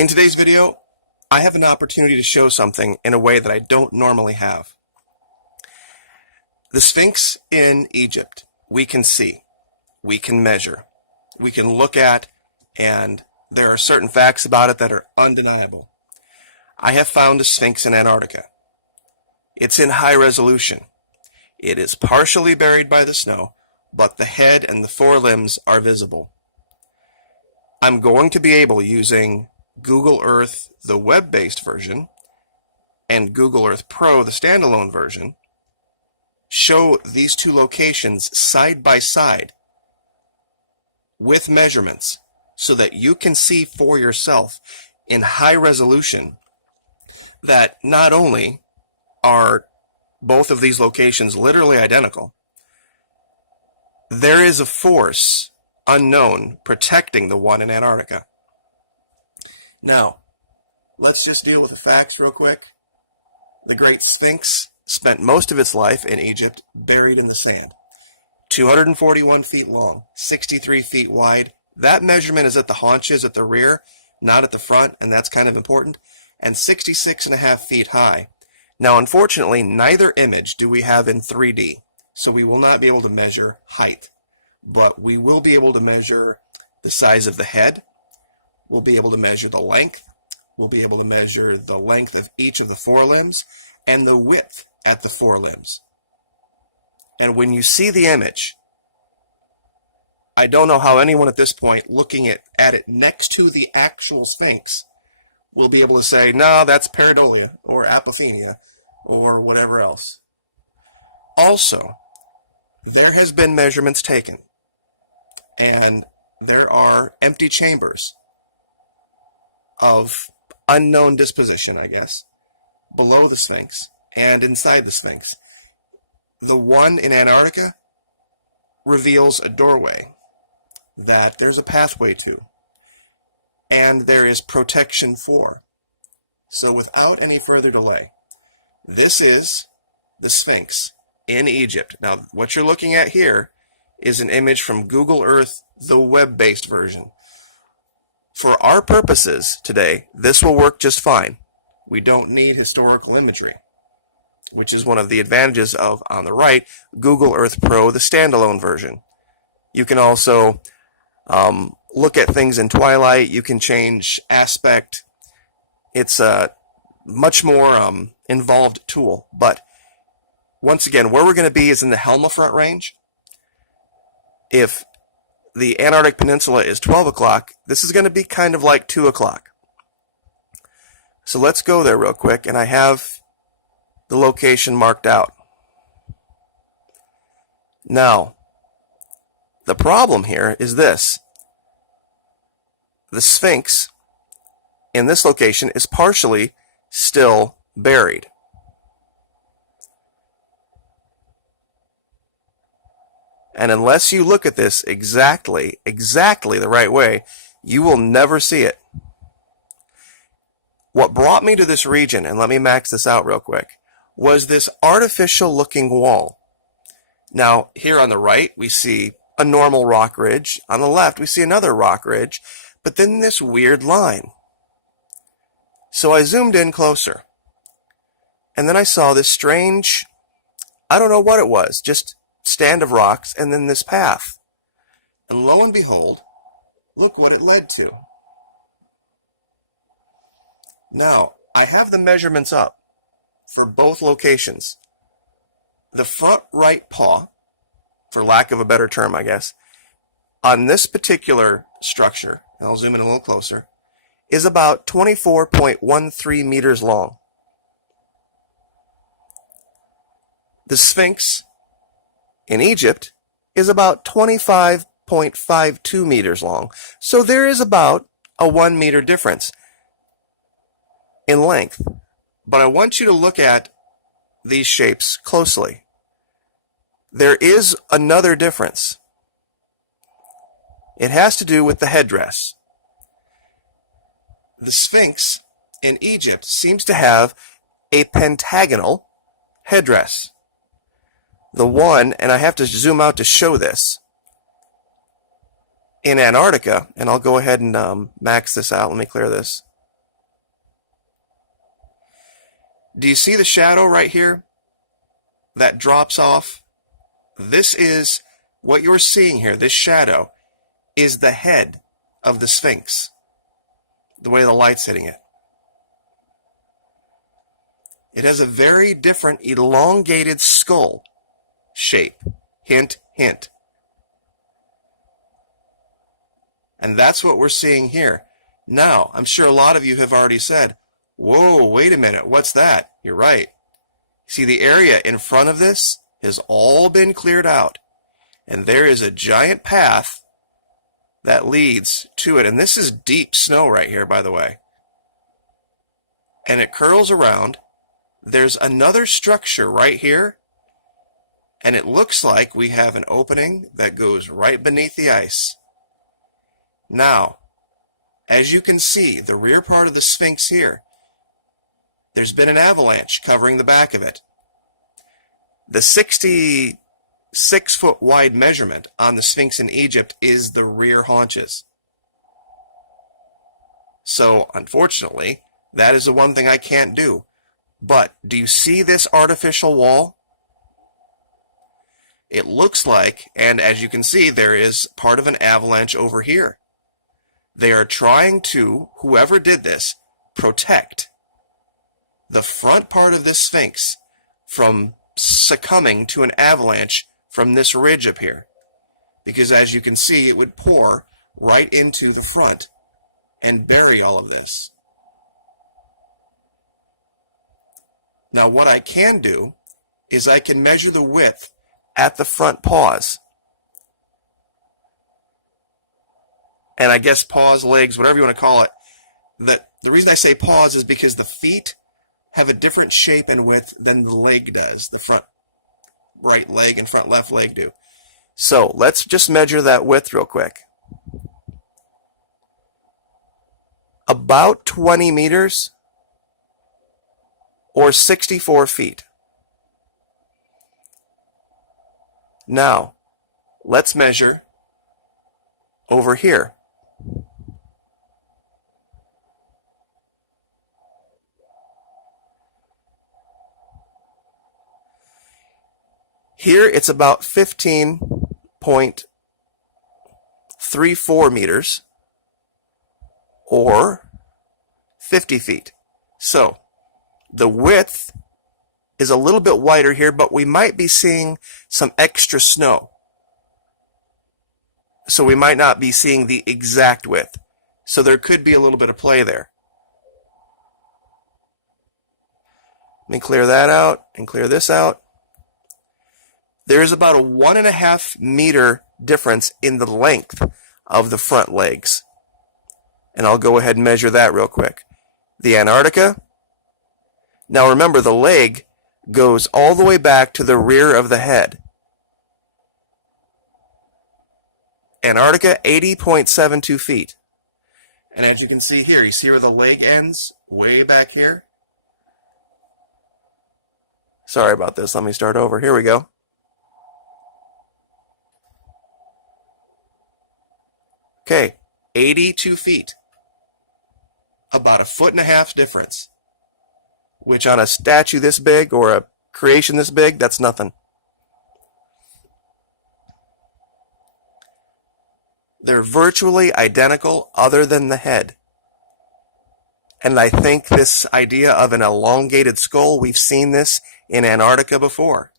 In today's video, I have an opportunity to show something in a way that I don't normally have. The Sphinx in Egypt, we can see, we can measure, we can look at, and there are certain facts about it that are undeniable. I have found a Sphinx in Antarctica. It's in high resolution. It is partially buried by the snow, but the head and the forelimbs are visible. I'm going to be able, using Google Earth, the web-based version, and Google Earth Pro, the standalone version, show these two locations side by side with measurements so that you can see for yourself in high resolution that not only are both of these locations literally identical, there is a force unknown protecting the one in Antarctica. Now, let's just deal with the facts real quick. The Great Sphinx spent most of its life in Egypt buried in the sand. 241 feet long, 63 feet wide. That measurement is at the haunches at the rear, not at the front, and that's kind of important, and 66.5 feet high. Now, unfortunately, neither image do we have in 3D, so we will not be able to measure height, but we will be able to measure the size of the head. We'll be able to measure the length. We'll be able to measure the length of each of the forelimbs and the width at the forelimbs. And when you see the image, I don't know how anyone at this point looking at it next to the actual Sphinx will be able to say, no, that's pareidolia or apophenia or whatever else. Also, there has been measurements taken, and there are empty chambers of unknown disposition, I guess, below the Sphinx and inside the Sphinx. The one in Antarctica reveals a doorway that there's a pathway to, and there is protection for. So without any further delay, this is the Sphinx in Egypt. Now, what you're looking at here is an image from Google Earth, the web-based version. For our purposes today, this will work just fine. We don't need historical imagery, which is one of the advantages of, on the right, Google Earth Pro, the standalone version. You can also look at things in twilight. You can change aspect. It's a much more involved tool. But once again, where we're going to be is in the Helmafront range. If the Antarctic Peninsula is 12 o'clock, this is going to be kind of like 2 o'clock. So let's go there real quick, and I have the location marked out. Now, the problem here is this. The Sphinx in this location is partially still buried. And unless you look at this exactly the right way, you will never see it. What brought me to this region, and let me max this out real quick, was this artificial looking wall. Now, here on the right, we see a normal rock ridge. On the left, we see another rock ridge, but then this weird line. So I zoomed in closer, and then I saw this strange, I don't know what it was, just stand of rocks, and then this path. And lo and behold, look what it led to. Now, I have the measurements up for both locations. The front right paw, for lack of a better term, I guess, on this particular structure, and I'll zoom in a little closer, is about 24.13 meters long. The Sphinx in Egypt is about 25.52 meters long. So there is about a 1 meter difference in length. But I want you to look at these shapes closely. There is another difference. It has to do with the headdress. The Sphinx in Egypt seems to have a pentagonal headdress. The one, and I have to zoom out to show this, in Antarctica, and I'll go ahead and max this out. Let me clear this. Do you see the shadow right here that drops off? This is what you're seeing here. This shadow is the head of the Sphinx, the way the light's hitting it. It has a very different elongated skull shape. Hint, hint. And that's what we're seeing here. Now, I'm sure a lot of you have already said, whoa, wait a minute, what's that? You're right. See, the area in front of this has all been cleared out. And there is a giant path that leads to it. And this is deep snow right here, by the way. And it curls around. There's another structure right here. And it looks like we have an opening that goes right beneath the ice. Now, as you can see, the rear part of the Sphinx here, there's been an avalanche covering the back of it. The 66-foot wide measurement on the Sphinx in Egypt is the rear haunches. So, unfortunately, that is the one thing I can't do. But, do you see this artificial wall? It looks like, and as you can see, there is part of an avalanche over here. They are trying to, whoever did this, protect the front part of this Sphinx from succumbing to an avalanche from this ridge up here. Because as you can see, it would pour right into the front and bury all of this. Now what I can do is I can measure the width at the front paws. And I guess paws, legs, whatever you want to call it. The reason I say paws is because the feet have a different shape and width than the leg does. The front right leg and front left leg do. So let's just measure that width real quick. About 20 meters or 64 feet. Now, let's measure over here. Here it's about 15.34 meters or 50 feet. So the width is a little bit wider here, but we might be seeing some extra snow. So we might not be seeing the exact width. So there could be a little bit of play there. Let me clear that out and clear this out. There is about a 1.5 meter difference in the length of the front legs. And I'll go ahead and measure that real quick. The Antarctica. Now remember, the leg goes all the way back to the rear of the head. Antarctica, 80.72 feet. And as you can see here, you see where the leg ends? Way back here? Sorry about this. Let me start over. Here we go. Okay, 82 feet. About 1.5 foot difference. Which on a statue this big or a creation this big, that's nothing. They're virtually identical other than the head. And I think this idea of an elongated skull, we've seen this in Antarctica before.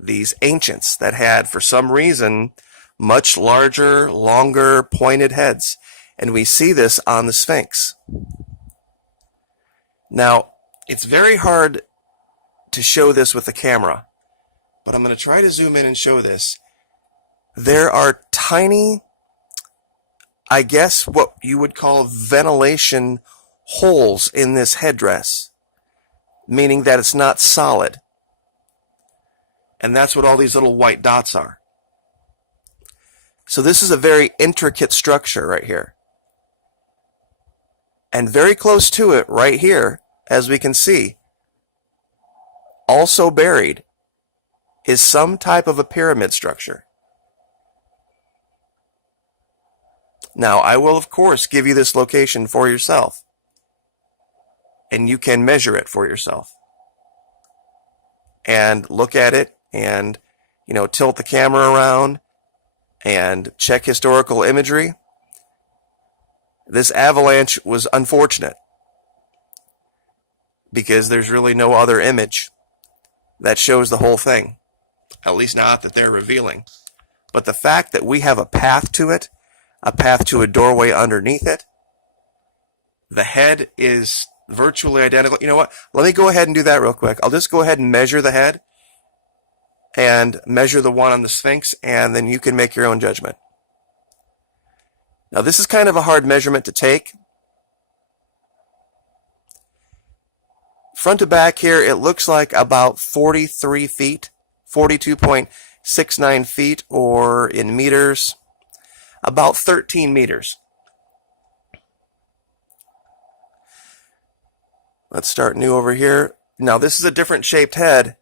These ancients that had, for some reason, much larger, longer, pointed heads. And we see this on the Sphinx. Now, it's very hard to show this with the camera, but I'm going to try to zoom in and show this. There are tiny, I guess what you would call ventilation holes in this headdress, meaning that it's not solid. And that's what all these little white dots are. So this is a very intricate structure right here. And very close to it, right here, as we can see, also buried, is some type of a pyramid structure. Now, I will, of course, give you this location for yourself. and you can measure it for yourself. And look at it and, tilt the camera around and check historical imagery. This avalanche was unfortunate because there's really no other image that shows the whole thing, at least not that they're revealing. But the fact that we have a path to it, a path to a doorway underneath it, the head is virtually identical. You know what? Let me go ahead and do that real quick. I'll just go ahead and measure the head and measure the one on the Sphinx, and then you can make your own judgment. Now, this is kind of a hard measurement to take. Front to back here, it looks like about 43 feet, 42.69 feet, or in meters, about 13 meters. Let's start new over here. Now, this is a different shaped head.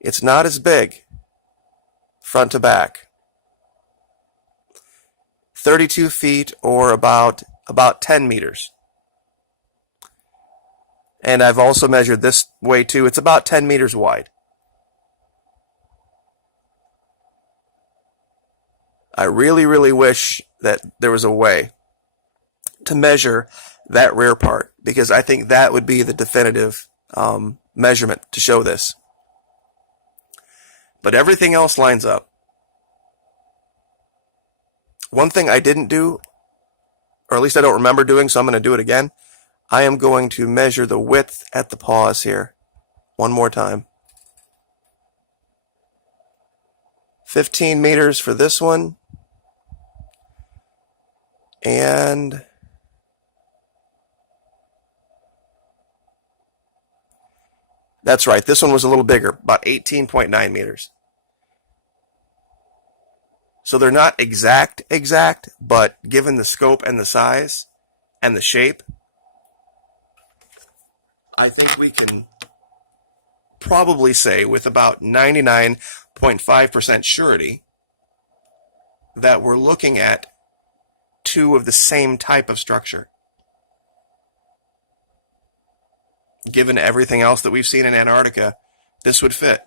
It's not as big, front to back. 32 feet, or about 10 meters. And I've also measured this way too. It's about 10 meters wide. I really, really wish that there was a way to measure that rear part, because I think that would be the definitive measurement to show this. But everything else lines up. One thing I didn't do, or at least I don't remember doing, so I'm going to do it again. I am going to measure the width at the paws here one more time. 15 meters for this one. And that's right, this one was a little bigger, about 18.9 meters. So they're not exact, but given the scope and the size and the shape, I think we can probably say with about 99.5% surety that we're looking at two of the same type of structure. Given everything else that we've seen in Antarctica, this would fit.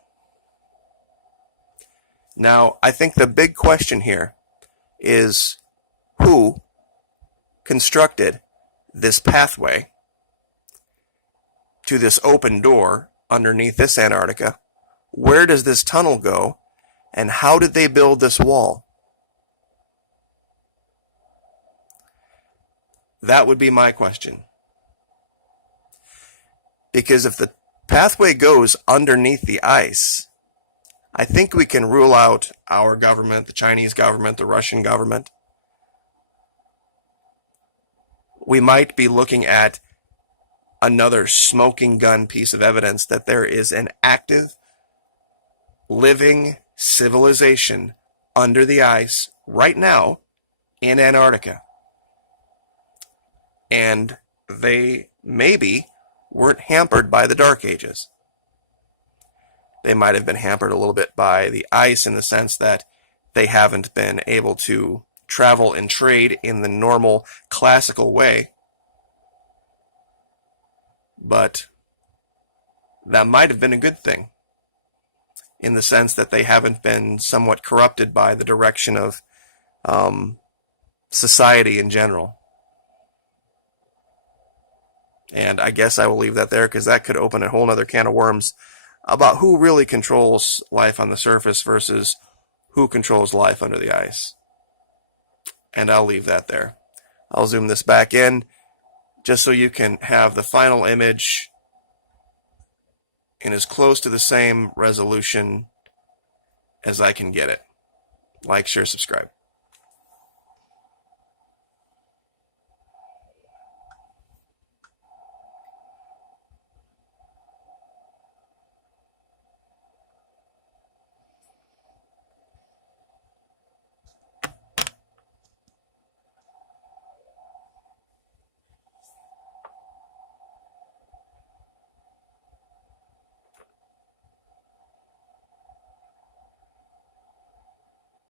Now, I think the big question here is who constructed this pathway to this open door underneath this Antarctica? Where does this tunnel go? And how did they build this wall? That would be my question. Because if the pathway goes underneath the ice, I think we can rule out our government, the Chinese government, the Russian government. We might be looking at another smoking gun piece of evidence that there is an active, living civilization under the ice right now in Antarctica. And they maybe weren't hampered by the Dark Ages. They might have been hampered a little bit by the ice in the sense that they haven't been able to travel and trade in the normal classical way. But that might have been a good thing in the sense that they haven't been somewhat corrupted by the direction of society in general. And I guess I will leave that there because that could open a whole other can of worms about who really controls life on the surface versus who controls life under the ice. And I'll leave that there. I'll zoom this back in just so you can have the final image in as close to the same resolution as I can get it. Like, share, subscribe.